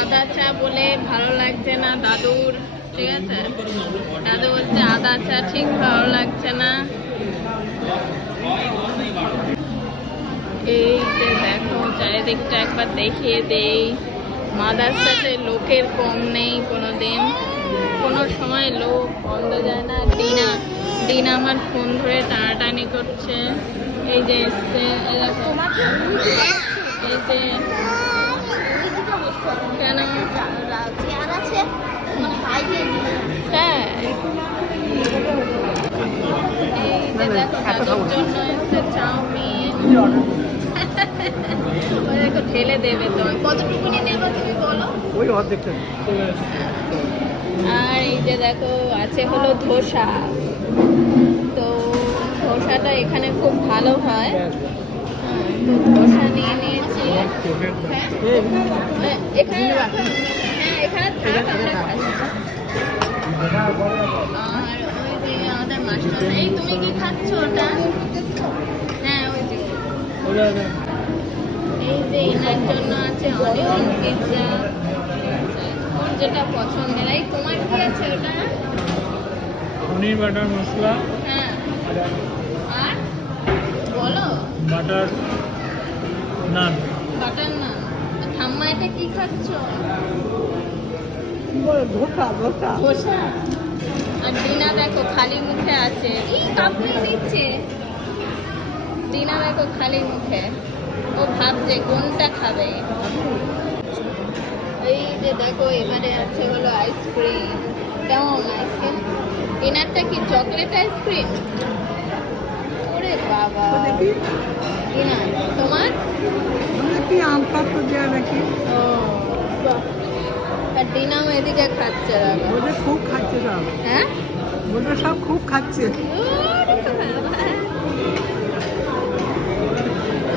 আদা চা বলে ভালো লাগছে না দাদুর, ঠিক আছে? দাদু বলছে আদা চা ঠিক ভালো লাগছে না। এই যে দেখো চারিদিকটা একবার দেখিয়ে দেই। মাদ্রাসাতে লোকের কম নেই কোনোদিন, কোনো সময় লোক বন্ধ যায় না। ডিনা আমার ফোন ধরে টানাটানি করছে। এই যে এসছে, এই দেখো, এই যে কেন হ্যাঁ, এই যে দেখো দাদুর জন্য এসছে চাউমিন। ওই দেখো ঢেলে দেবে, তোমার কতটুকুনি নেবো তুমি বলো? ওই অর্ধেকটা। আর এই যে দেখো আছে হলো ধোসা। তো ধোসাটা এখানে খুব ভালো হয়। তো ধোসা নিয়ে নিয়েছি। হ্যাঁ, এখানে এখানে থাক, আমরা খাচ্ছি। আর ওই যে আমাদের মাস্টার, এই তুমি কি খাচ্ছ ওটা? হ্যাঁ ওই যে, এই যে এনার জন্য আছে অনিয়ন পিৎজা, ওর যেটা পছন্দের। এই তোমার কি আছে ওটা? পনির বাটার মশলা। হ্যাঁ, আর বলো। বাটার নান। বাটার নান। তো ঠাম্মা এটা কি খাচ্ছ? ধোসা। আর ডিনা দেখো খালি মুখে আছে, কাঁপিয়ে দিচ্ছে। ডিনা দেখো খালি মুখে, ও ভাবছে কোনটা খাবে। এই যে দেখো এবারে আছে হলো আইসক্রিম। কেমন আইসক্রিম? ডিনারটা কি চকলেট আইসক্রিম? ওরে বাবা, ডিনা তোমার কি আম পাত্র দেওয়া নাকি? ও বাহ। আর ডিনাও এদিকে খাচ্ছে। ওদের খুব খাচ্ছে সব। হ্যাঁ, ওদের সব খুব খাচ্ছে। ও